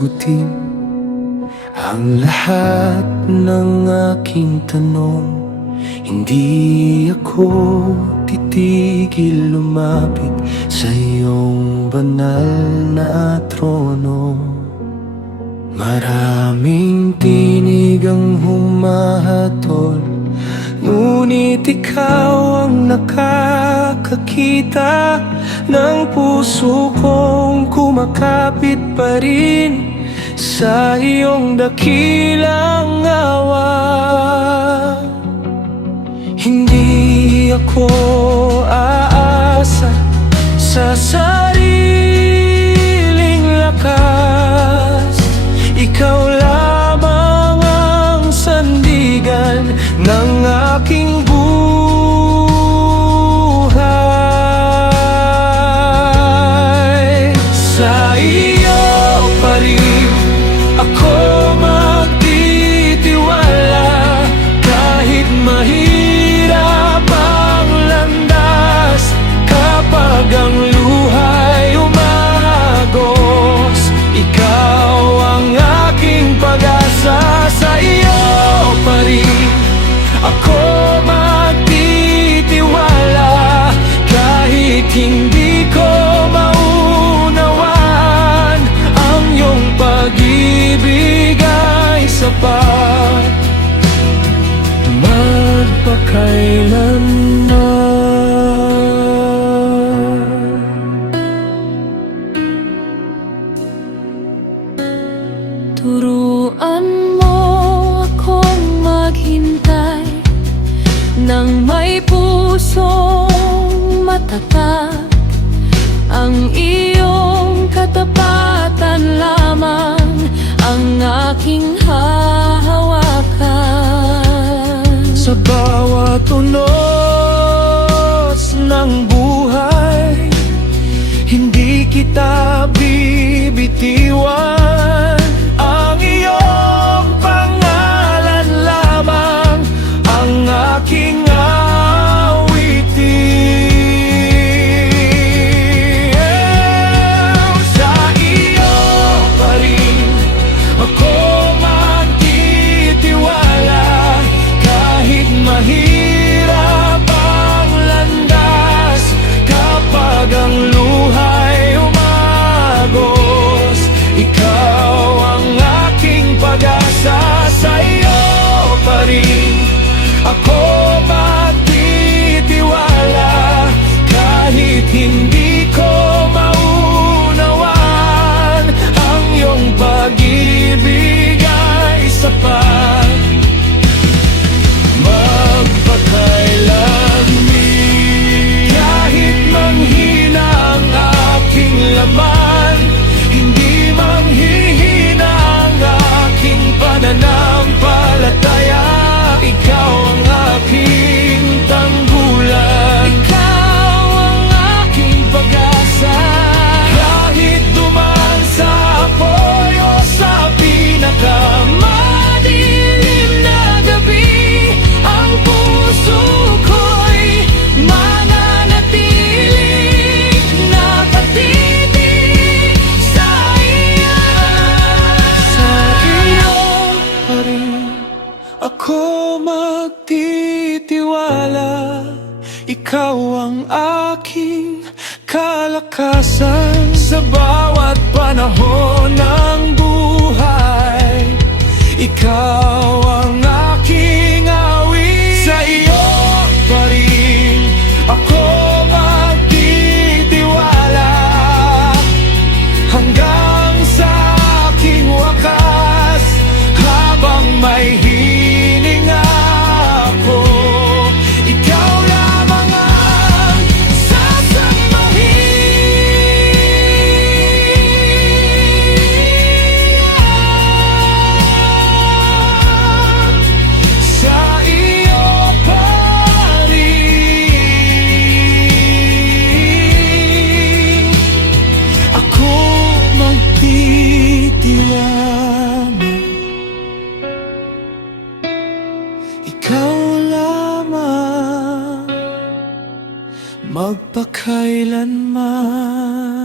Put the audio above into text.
sagutin ang lahat ng aking tanong. Hindi ako titigil lumapit sa iyong banal na trono. Maraming tinig ang humahatol, ngunit ikaw ang nakakakita ng puso kong kumakapit pa rin sa iyong dakilang awa. Hindi ako aasa sa sariling lakas, ikaw lamang ang sandigan ng aking buhay. Sa iyo pa rin ako magtitiwala, kahit mahirap ang landas, kapag ang luha'y umagos, ikaw ang aking pag-asa. Sa iyo pa rin ako magtitiwala, kahit hindi ko maunawaan, ang iyong pag-ibig ay sapat magpakailanman. Turuan mo akong maghintay nang may pusong matatag, ang iyong katapatan lamang ang aking hahawakan. Sa bawat unos ng buhay, hindi kita bibitiwan. Ang iyong pangalan lamang ang aking awitin. Sa iyo pa rin ako magtitiwala, kahit mahirap ang landas, kapag ang luha'y umagos, ikaw ang aking pag-asa. Sa iyo pa rin ako magtitiwala, kahit hindi ko maunawaan, ang iyong pag-ibig ay sapat magpakailanman. Kahit manghina ang aking laman, hindi manghihina ang aking pananampalataya. Ikaw ang aking tanggulan, ikaw ang aking pag-asa. Kahit dumaan sa apoy o sa pinakamadilim na gabi, ang puso ko'y mananatiling nakatitig sa iyo. Sa iyo pa rin ako magtitiwala, ikaw ang aking kalakasan. Sa bawat panahon ng buhay, ikaw ang aking awit. Sa iyo pa rin ako magtitiwala, hanggang sa aking wakas. Habang may hininga ako, ikaw lamang ang sasamahin. Sa iyo pa rin ako magtitiwala, ikaw lamang magpakailanman.